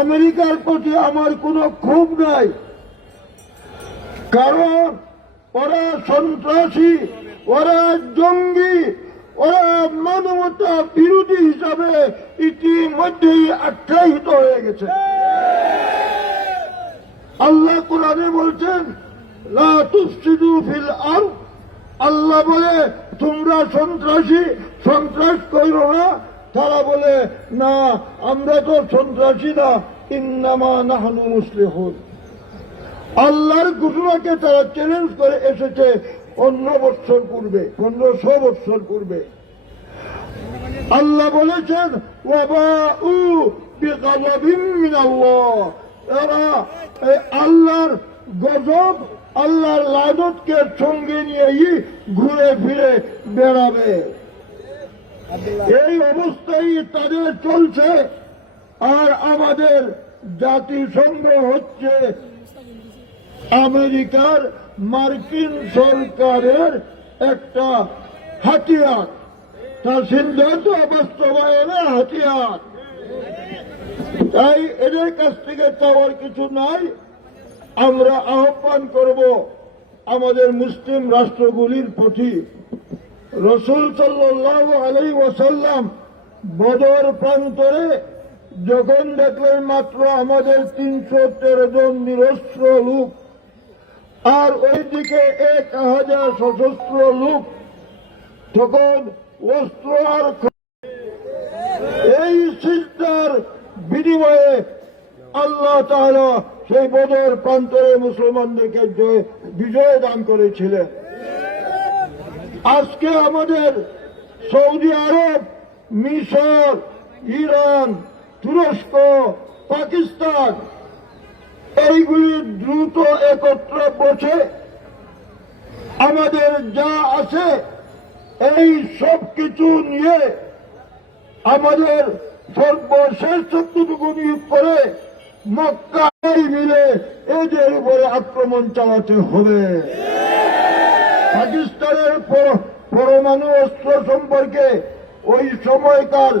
আমেরিকার প্রতি আমার কোনো ক্ষোভ নাই, কারণ ওরা সন্ত্রাসী, ওরা জঙ্গি, ওরা মানবতা বিরোধী হিসাবে ইতিমধ্যেই আখ্যায়িত হয়ে গেছে। আল্লাহ কোরআনে বলছেন লা তুফসিদু ফিল আরদ, আল্লাহ বলে তোমরা সন্ত্রাস করো না। তারা বলে না, আমরা তো সন্ত্রাসী না, ইন্নামা নাহনু মুসলিহুন। আল্লাহর ঘোষণাকে তারা চ্যালেঞ্জ করে এসেছে 15 বছর পূর্বে, 1500 বছর পূর্বে। আল্লাহ বলেছেন ওয়াবাউ বিগাযাবিন মিনাল্লাহ, এরা আল্লাহর গজব, আল্লাহর লানতকে সঙ্গে নিয়েই ঘুরে ফিরে বেড়াবে। এই অবস্থায় তাদের চলছে। আর আমাদের জাতিসংঘ হচ্ছে আমেরিকার মার্কিন সরকারের একটা হাতিয়ার, তার সিদ্ধান্ত বাস্তবায়নের হাতিয়ার। তাই এদের কাছ থেকে চাওয়ার কিছু নাই। আমরা আহ্বান করব আমাদের মুসলিম রাষ্ট্রগুলির প্রতি, রাসূল সাল্লাল্লাহু আলাইহি ওয়াসাল্লাম বদর প্রান্তরে যখন দেখলেন মাত্র আমাদের 313 জন নিরস্ত্র লোক আর ওইদিকে 1000 সশস্ত্র লোক, তখন অস্ত্র আর এই সিজদার বিনিময়ে আল্লাহ তাআলা সেই বদর প্রান্তরে মুসলমানদেরকে বিজয় দান করেছিলেন। আজকে আমাদের সৌদি আরব, মিশর, ইরান, তুরস্ক, পাকিস্তান এইগুলি দ্রুত একত্রে বসে আমাদের যা আছে এই সব কিছু নিয়ে আমাদের সর্বশেষ শক্তিটুকু নিয়োগ করে মক্কায় মিলে এদের উপরে আক্রমণ চালাতে হবে। পাকিস্তানের পরমাণু অস্ত্র সম্পর্কে ওই সময়কার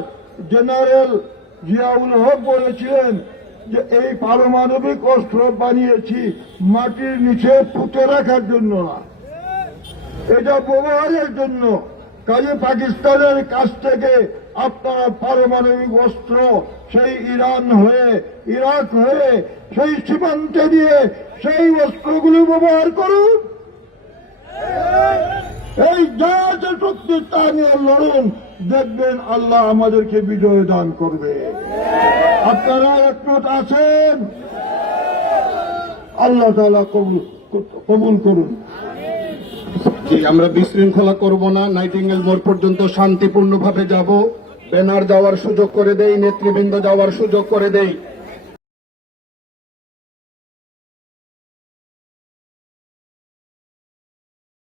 জেনারেল জিয়াউল হক বলেছিলেন যে এই পারমাণবিক অস্ত্র বানিয়েছি মাটির নিচে পুঁতে রাখার জন্য না, এটা ব্যবহারের জন্য। কাজে পাকিস্তানের কাছ থেকে আপনারা পারমাণবিক অস্ত্র সেই ইরান হয়ে, ইরাক হয়ে সেই সীমান্তে দিয়ে সেই অস্ত্রগুলি ব্যবহার করুন। এই যা আছে শক্তি তা নিয়ে লড়ুন, দেখবেন আল্লাহ আমাদেরকে বিজয় দান করবে। আপনারা একমত আছেন? আল্লাহ তাআলা কবুল করুন। আমরা বিশৃঙ্খলা করব না, নাইটিঙ্গেল মোড় পর্যন্ত শান্তিপূর্ণভাবে যাব। ব্যানার যাওয়ার সুযোগ করে দেই, নেতৃবৃন্দ যাওয়ার সুযোগ করে দেই।